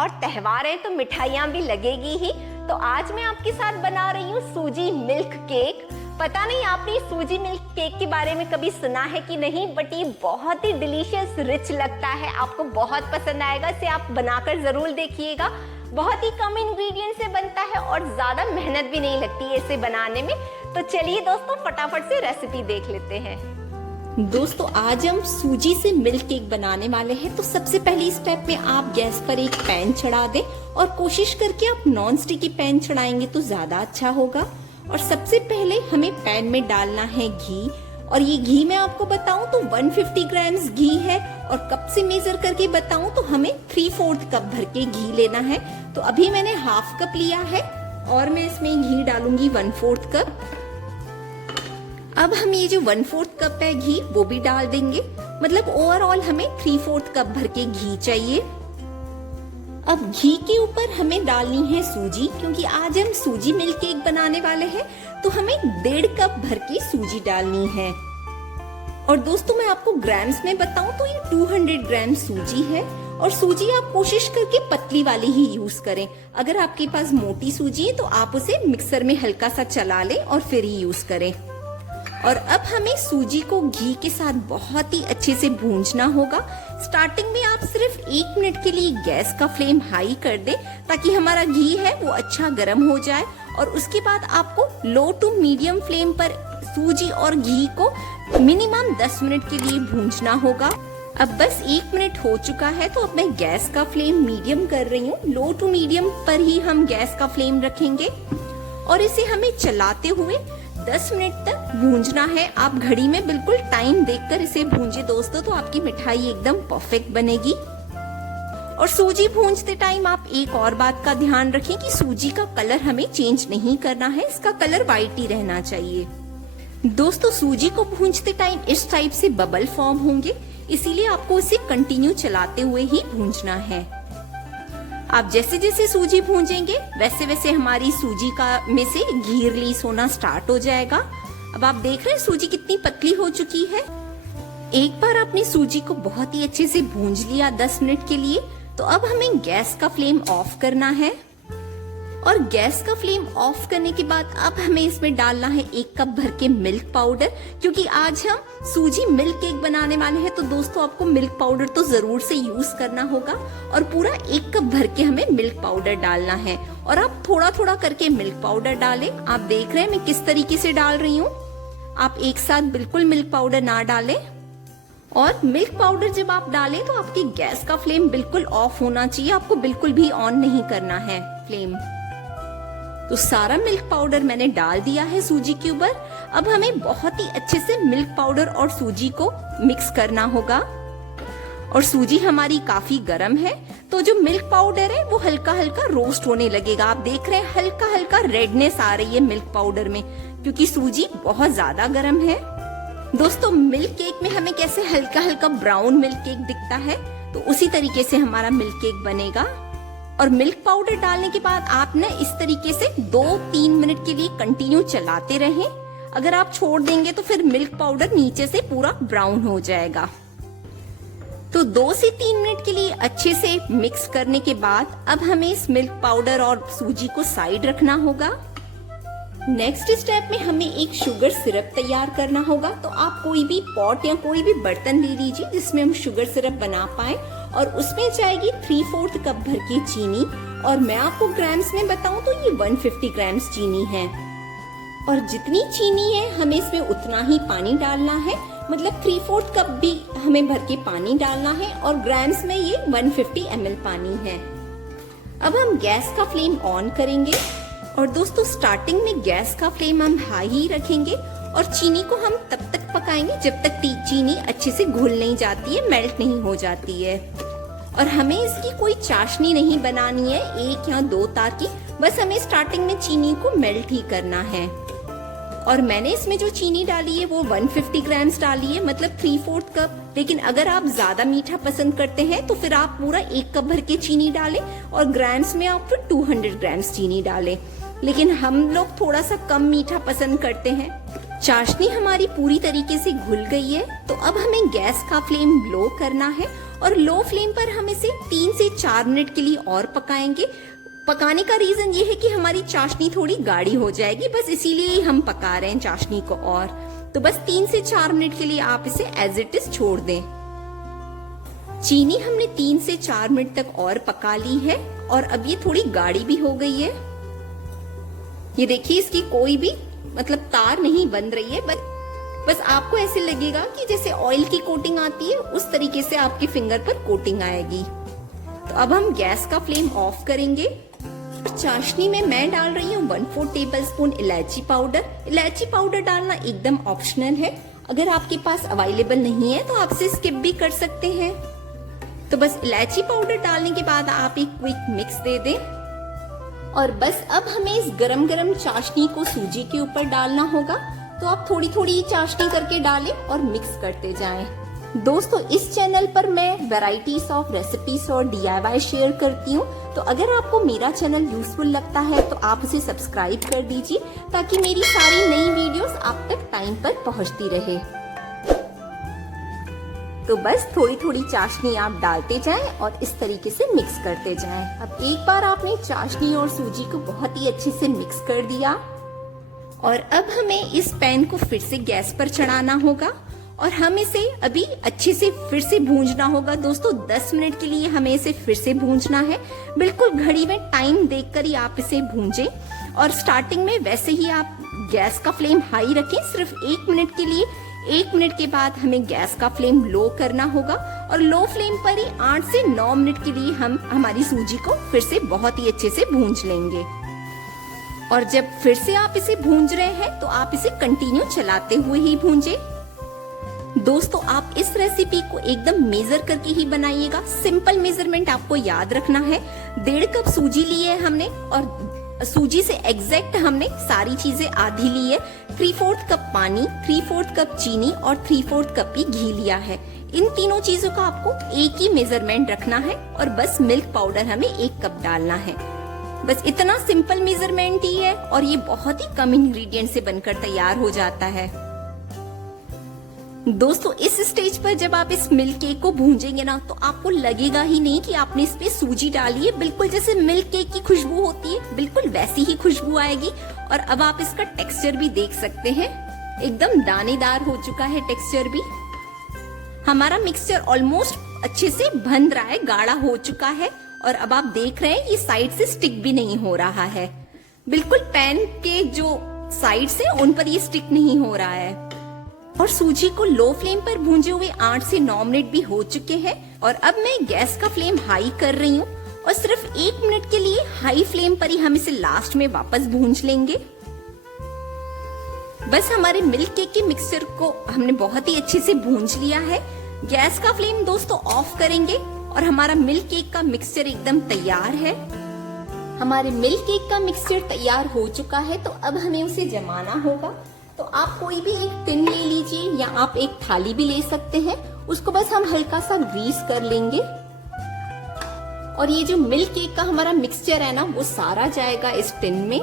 और त्योहार है तो मिठाइयाँ भी लगेगी ही। तो आज मैं आपके साथ बना रही हूँ सूजी मिल्क केक। पता नहीं आपने सूजी मिल्क केक के बारे में कभी सुना है कि नहीं, बट ये बहुत ही डिलीशियस रिच लगता है, आपको बहुत पसंद आएगा। इसे आप बनाकर जरूर देखिएगा। बहुत ही कम इंग्रेडिएंट से बनता है और ज्यादा मेहनत भी नहीं लगती है इसे बनाने में। तो चलिए दोस्तों फटाफट से रेसिपी देख लेते हैं। दोस्तों आज हम सूजी से मिल्क केक बनाने वाले हैं। तो सबसे पहली स्टेप में आप गैस पर एक पैन चढ़ा दें और कोशिश करके आप नॉन स्टिकी पैन चढ़ाएंगे तो ज्यादा अच्छा होगा। और सबसे पहले हमें पैन में डालना है घी, और ये घी मैं आपको बताऊं तो 150 ग्राम्स घी है, और कप से मेजर करके बताऊं तो हमें 3/4 कप भर के घी लेना है। तो अभी मैंने हाफ कप लिया है और मैं इसमें घी डालूंगी 1/4 कप। अब हम ये जो 1/4 कप है घी वो भी डाल देंगे, मतलब ओवरऑल हमें 3/4 कप भर के घी चाहिए। अब घी के ऊपर हमें डालनी है सूजी, क्योंकि आज हम सूजी मिल्क केक बनाने वाले हैं तो हमें 1.5 कप भर के सूजी डालनी है। और दोस्तों मैं आपको ग्राम्स में बताऊं तो ये 200 ग्राम सूजी है, और सूजी आप कोशिश करके पतली वाली ही यूज करें। अगर आपके पास मोटी सूजी है तो आप उसे मिक्सर में हल्का सा चला लें और फिर ही यूज करें। और अब हमें सूजी को घी के साथ बहुत ही अच्छे से भूंजना होगा। स्टार्टिंग में आप सिर्फ 1 मिनट के लिए गैस का फ्लेम हाई कर दें ताकि हमारा घी है वो अच्छा गर्म हो जाए, और उसके बाद आपको लो टू मीडियम फ्लेम पर सूजी और घी को मिनिमम 10 मिनट के लिए भूंजना होगा। अब बस 1 मिनट हो चुका है तो अब मैं गैस का फ्लेम मीडियम कर रही हूँ। लो टू मीडियम पर ही हम गैस का फ्लेम रखेंगे और इसे हमें चलाते हुए 10 मिनट तक भूंजना है। आप घड़ी में बिल्कुल टाइम देखकर इसे भूंजिए दोस्तों, तो आपकी मिठाई एकदम परफेक्ट बनेगी। और सूजी भूंजते टाइम आप एक और बात का ध्यान रखें कि सूजी का कलर हमें चेंज नहीं करना है, इसका कलर वाइट ही रहना चाहिए। दोस्तों सूजी को भूंजते टाइम इस टाइप से बबल फॉर्म होंगे, इसीलिए आपको इसे कंटिन्यू चलाते हुए ही भूंजना है। आप जैसे जैसे सूजी भूंजेंगे वैसे वैसे हमारी सूजी का में से घी रिलीज होना स्टार्ट हो जाएगा। अब आप देख रहे हैं सूजी कितनी पतली हो चुकी है। एक बार आपने सूजी को बहुत ही अच्छे से भूंज लिया 10 मिनट के लिए, तो अब हमें गैस का फ्लेम ऑफ करना है। और गैस का फ्लेम ऑफ करने के बाद अब हमें इसमें डालना है 1 कप भर के मिल्क पाउडर, क्योंकि आज हम सूजी मिल्क केक बनाने वाले हैं। तो दोस्तों आपको मिल्क पाउडर तो जरूर से यूज करना होगा, और पूरा 1 कप भर के हमें मिल्क पाउडर डालना है। और आप थोड़ा थोड़ा करके मिल्क पाउडर डालें। आप देख रहे हैं मैं किस तरीके से डाल रही हूँ। आप एक साथ बिल्कुल मिल्क पाउडर ना डालें। और मिल्क पाउडर जब आप डालें तो आपकी गैस का फ्लेम बिल्कुल ऑफ होना चाहिए, आपको बिल्कुल भी ऑन नहीं करना है फ्लेम। तो सारा मिल्क पाउडर मैंने डाल दिया है सूजी के ऊपर। अब हमें बहुत ही अच्छे से मिल्क पाउडर और सूजी को मिक्स करना होगा। और सूजी हमारी काफी गर्म है, तो जो मिल्क पाउडर है वो हल्का हल्का रोस्ट होने लगेगा। आप देख रहे हैं हल्का हल्का रेडनेस आ रही है मिल्क पाउडर में, क्योंकि सूजी बहुत ज्यादा गर्म है। दोस्तों मिल्क केक में हमें कैसे हल्का हल्का ब्राउन मिल्क केक दिखता है, तो उसी तरीके से हमारा मिल्क केक बनेगा। और मिल्क पाउडर डालने के बाद आप ना इस तरीके से 2-3 मिनट के लिए कंटिन्यू चलाते रहें। अगर आप छोड़ देंगे तो फिर मिल्क पाउडर नीचे से पूरा ब्राउन हो जाएगा। तो 2 से 3 मिनट के लिए अच्छे से मिक्स करने के बाद अब हमें इस मिल्क पाउडर और सूजी को साइड रखना होगा। नेक्स्ट स्टेप में हमें एक शुगर सिरप तैयार करना होगा। तो आप कोई भी पॉट या कोई भी बर्तन ले लीजिए जिसमें हम शुगर सिरप बना पाए, और उसमें जाएगी 3/4 कप भर की चीनी। और मैं आपको ग्राम्स में बताऊं तो ये 150 ग्राम्स चीनी है। और जितनी चीनी है हमें इसमें उतना ही पानी डालना है, मतलब 3/4 कप भी हमें भर के पानी डालना है, और ग्राम्स में ये 150 ml पानी है। अब हम गैस का फ्लेम ऑन करेंगे, और दोस्तों स्टार्टिंग में गैस का फ्लेम हम हाई ही रखेंगे, और चीनी को हम तब तक पकाएंगे जब तक चीनी अच्छे से घुल नहीं जाती है, मेल्ट नहीं हो जाती है। और हमें इसकी कोई चाशनी नहीं बनानी है 1 या 2 तार की, बस हमें स्टार्टिंग में चीनी को मेल्ट ही करना है। और मैंने इसमें जो चीनी डाली है वो 150 ग्राम्स डाली है, मतलब 3/4 कप। लेकिन अगर आप ज्यादा मीठा पसंद करते हैं तो फिर आप पूरा 1 कप भर के चीनी डालें, और ग्राम्स में आप फिर 200 ग्राम्स चीनी डालें। लेकिन हम लोग थोड़ा सा कम मीठा पसंद करते हैं। चाशनी हमारी पूरी तरीके से घुल गई है, तो अब हमें गैस का फ्लेम लो करना है और लो फ्लेम पर हम इसे 3 से 4 मिनट के लिए और पकाएंगे। पकाने का रीजन ये है कि हमारी चाशनी थोड़ी गाढ़ी हो जाएगी, बस इसीलिए हम पका रहे हैं चाशनी को। और तो बस 3 से 4 मिनट के लिए आप इसे एज इट इज छोड़ दें। चीनी हमने 3 से 4 मिनट तक और पका ली है और अब ये थोड़ी गाढ़ी भी हो गई है। ये देखिए, इसकी कोई भी मतलब तार नहीं बन रही है, बस आपको ऐसे लगेगा कि जैसे ऑयल की कोटिंग आती है उस तरीके से आपके फिंगर पर कोटिंग आएगी। तो अब हम गैस का फ्लेम ऑफ करेंगे। चाशनी में मैं डाल रही हूँ 1/4 टेबलस्पून इलायची पाउडर। इलायची पाउडर डालना एकदम ऑप्शनल है, अगर आपके पास अवेलेबल नहीं है तो आप इसे स्किप भी कर सकते हैं। तो बस इलायची पाउडर डालने के बाद आप एक क्विक मिक्स दे दें और बस अब हमें इस गरम गरम चाशनी को सूजी के ऊपर डालना होगा। तो आप थोड़ी थोड़ी चाशनी करके डालें और मिक्स करते जाएं। दोस्तों, इस चैनल पर मैं वैरायटीज ऑफ रेसिपीज और DIY शेयर करती हूँ, तो अगर आपको मेरा चैनल यूजफुल लगता है तो आप उसे सब्सक्राइब कर दीजिए ताकि मेरी सारी नई वीडियोस आप तक टाइम पर पहुँचती रहे। तो बस थोड़ी थोड़ी चाशनी आप डालते जाएं और इस तरीके से मिक्स करते जाएं। अब एक बार आपने चाशनी और सूजी को बहुत ही अच्छे से मिक्स कर दिया और अब हमें इस पैन को फिर से गैस पर चढ़ाना होगा और हम इसे अभी अच्छे से फिर से भूंजना होगा। दोस्तों, 10 मिनट के लिए हमें इसे फिर से भूंजना है। बिल्कुल घड़ी में टाइम देखकर ही आप इसे भूंजें और स्टार्टिंग में वैसे ही आप गैस का फ्लेम हाई रखें, सिर्फ 1 मिनट के लिए। 1 मिनट के बाद हमें गैस का फ्लेम लो करना होगा और लो फ्लेम पर ही 8 से 9 मिनट के लिए हम हमारी सूजी को फिर से बहुत ही अच्छे से भूंज लेंगे। और जब फिर से आप इसे भूंज रहे हैं तो आप इसे कंटिन्यू चलाते हुए ही भूंजें। दोस्तों, आप इस रेसिपी को एकदम मेजर करके ही बनाइएगा। सिंपल मेजरमेंट आपको याद रखना है। 1.5 कप सूजी ली है हमने और सूजी से एग्जैक्ट हमने सारी चीजें आधी ली है। 3/4 कप पानी, 3/4 कप चीनी और 3/4 कप ही घी लिया है। इन तीनों चीजों का आपको एक ही मेजरमेंट रखना है और बस मिल्क पाउडर हमें 1 कप डालना है। बस इतना सिंपल मेजरमेंट ही है और ये बहुत ही कम इंग्रेडिएंट से बनकर तैयार हो जाता है। दोस्तों, इस स्टेज पर जब आप इस मिल्क केक को भूंजेंगे ना तो आपको लगेगा ही नहीं कि आपने इस पे सूजी डाली है। बिल्कुल जैसे मिल्क केक की खुशबू होती है, बिल्कुल वैसी ही खुशबू आएगी। और अब आप इसका टेक्सचर भी देख सकते हैं, एकदम दानेदार हो चुका है टेक्सचर भी। हमारा मिक्सचर ऑलमोस्ट अच्छे से बन रहा है, गाढ़ा हो चुका है और अब आप देख रहे हैं ये साइड से स्टिक भी नहीं हो रहा है। बिल्कुल पैन के जो साइड से उन पर ये स्टिक नहीं हो रहा है। और सूजी को लो फ्लेम पर भूंजे हुए 8 से 9 मिनट भी हो चुके हैं और अब मैं गैस का फ्लेम हाई कर रही हूँ और सिर्फ 1 मिनट के लिए हाई फ्लेम पर ही हम इसे लास्ट में वापस भूंज लेंगे। बस हमारे मिल्क केक के मिक्सचर को हमने बहुत ही अच्छे से भूंज लिया है। गैस का फ्लेम दोस्तों ऑफ करेंगे और हमारा मिल्क केक का मिक्सचर एकदम तैयार है। हमारे मिल्क केक का मिक्सचर तैयार हो चुका है, तो अब हमें उसे जमाना होगा। तो आप कोई भी एक टिन ले लीजिए या आप एक थाली भी ले सकते हैं। उसको बस हम हल्का सा ग्रीस कर लेंगे और ये जो मिल्क केक का हमारा मिक्सचर है ना वो सारा जाएगा इस टिन में।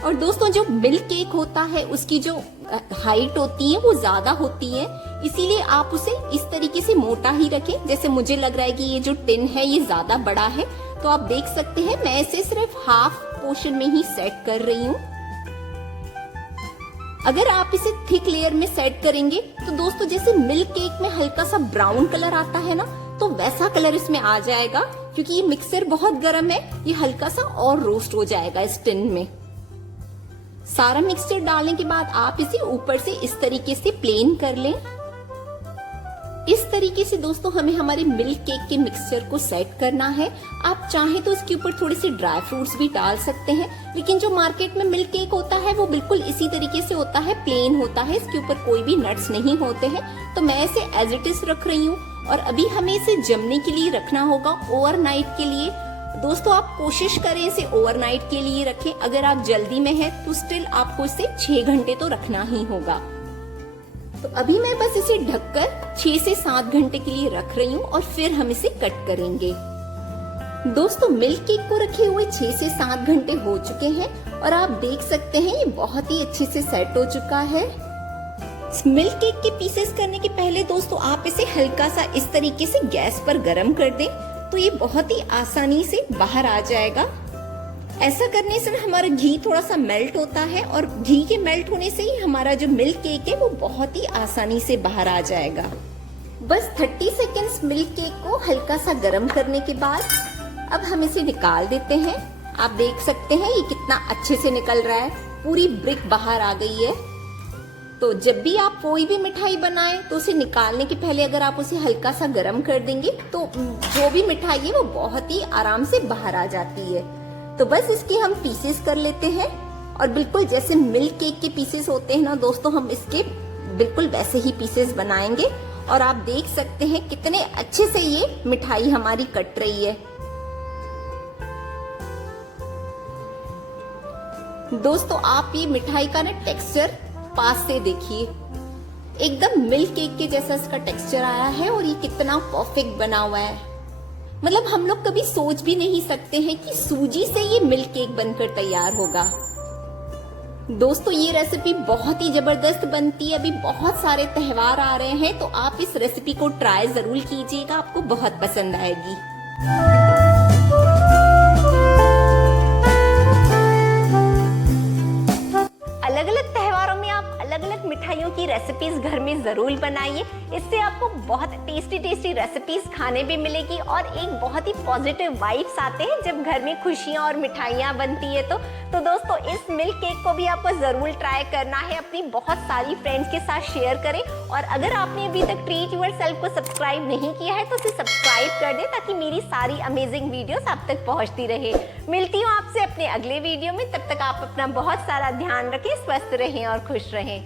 और दोस्तों, जो मिल्क केक होता है उसकी जो हाइट होती है वो ज्यादा होती है, इसीलिए आप उसे इस तरीके से मोटा ही रखें। जैसे मुझे लग रहा है कि ये जो टिन है ये ज्यादा बड़ा है, तो आप देख सकते हैं मैं इसे सिर्फ हाफ पोर्शन में ही सेट कर रही हूँ। अगर आप इसे थिक लेयर में सेट करेंगे तो दोस्तों जैसे मिल्क केक में हल्का सा ब्राउन कलर आता है ना, तो वैसा कलर इसमें आ जाएगा। क्योंकि ये मिक्सर बहुत गर्म है, ये हल्का सा और रोस्ट हो जाएगा इस टिन में। सारा मिक्सचर डालने के बाद आप इसे ऊपर से इस तरीके से प्लेन कर लें। इस तरीके से दोस्तों हमें हमारे मिल्क केक के मिक्सचर को सेट करना है। आप चाहें तो इसके ऊपर थोड़े से ड्राई फ्रूट्स भी डाल सकते हैं, लेकिन जो मार्केट में मिल्क केक होता है वो बिल्कुल इसी तरीके से होता है, प्लेन होता है, इसके ऊपर कोई भी नट्स नहीं होते हैं। तो मैं इसे एज इट इज रख रही हूँ और अभी हमें इसे जमने के लिए रखना होगा ओवरनाइट के लिए। दोस्तों आप कोशिश करें इसे ओवरनाइट के लिए रखें। अगर आप जल्दी में हैं तो स्टिल आपको इसे 6 घंटे तो रखना ही होगा। तो अभी मैं बस इसे ढककर 6 से 7 घंटे के लिए रख रही हूँ और फिर हम इसे कट करेंगे। दोस्तों मिल्क केक को रखे हुए 6 से 7 घंटे हो चुके हैं और आप देख सकते हैं ये बहुत ही अच्छे से सेट हो चुका है। मिल्क केक के पीसेस करने के पहले दोस्तों आप इसे हल्का सा इस तरीके से गैस पर गरम कर दें तो ये बहुत ही आसानी से बाहर आ जाएगा। ऐसा करने से ना हमारा घी थोड़ा सा मेल्ट होता है और घी के मेल्ट होने से ही हमारा जो मिल्क केक है वो बहुत ही आसानी से बाहर आ जाएगा। बस 30 सेकेंड्स मिल्क केक को हल्का सा गरम करने के बाद अब हम इसे निकाल देते हैं। आप देख सकते हैं ये कितना अच्छे से निकल रहा है, पूरी ब्रिक बाहर आ गई है। तो जब भी आप कोई भी मिठाई बनाएं तो उसे निकालने के पहले अगर आप उसे हल्का सा गरम कर देंगे तो जो भी मिठाई है वो बहुत ही आराम से बाहर आ जाती है। तो बस इसके हम पीसेस कर लेते हैं और बिल्कुल जैसे मिल्क केक के पीसेस होते हैं ना दोस्तों, हम इसके बिल्कुल वैसे ही पीसेस बनाएंगे। और आप देख सकते हैं कितने अच्छे से ये मिठाई हमारी कट रही है। दोस्तों आप ये मिठाई का ना टेक्सचर पास से देखिए, एकदम मिल्क केक के जैसा इसका टेक्सचर आया है और ये कितना परफेक्ट बना हुआ है। मतलब हम लोग कभी सोच भी नहीं सकते हैं कि सूजी से ये मिल्क केक बनकर तैयार होगा। दोस्तों ये रेसिपी बहुत ही जबरदस्त बनती है। अभी बहुत सारे त्योहार आ रहे हैं तो आप इस रेसिपी को ट्राई जरूर कीजिएगा, आपको बहुत पसंद आएगी। अलग अलग त्योहारों में आप अलग अलग मिठाइयों की रेसिपीज घर में जरूर बनाइए। इससे आपको बहुत टेस्टी टेस्टी रेसिपीज खाने भी मिलेगी और एक बहुत ही पॉजिटिव वाइब्स आते हैं जब घर में खुशियां और मिठाइयां बनती है। तो दोस्तों इस मिल्क केक को भी आपको जरूर ट्राई करना है, अपनी बहुत सारी फ्रेंड्स के साथ शेयर करें। और अगर आपने अभी तक ट्रीट योरसेल्फ को सब्सक्राइब नहीं किया है तो उसे सब्सक्राइब कर दें ताकि मेरी सारी अमेजिंग वीडियोस आप तक पहुंचती रहे। मिलती हूँ आपसे अपने अगले वीडियो में, तब तक आप अपना बहुत सारा ध्यान रखें, स्वस्थ रहें और खुश रहें।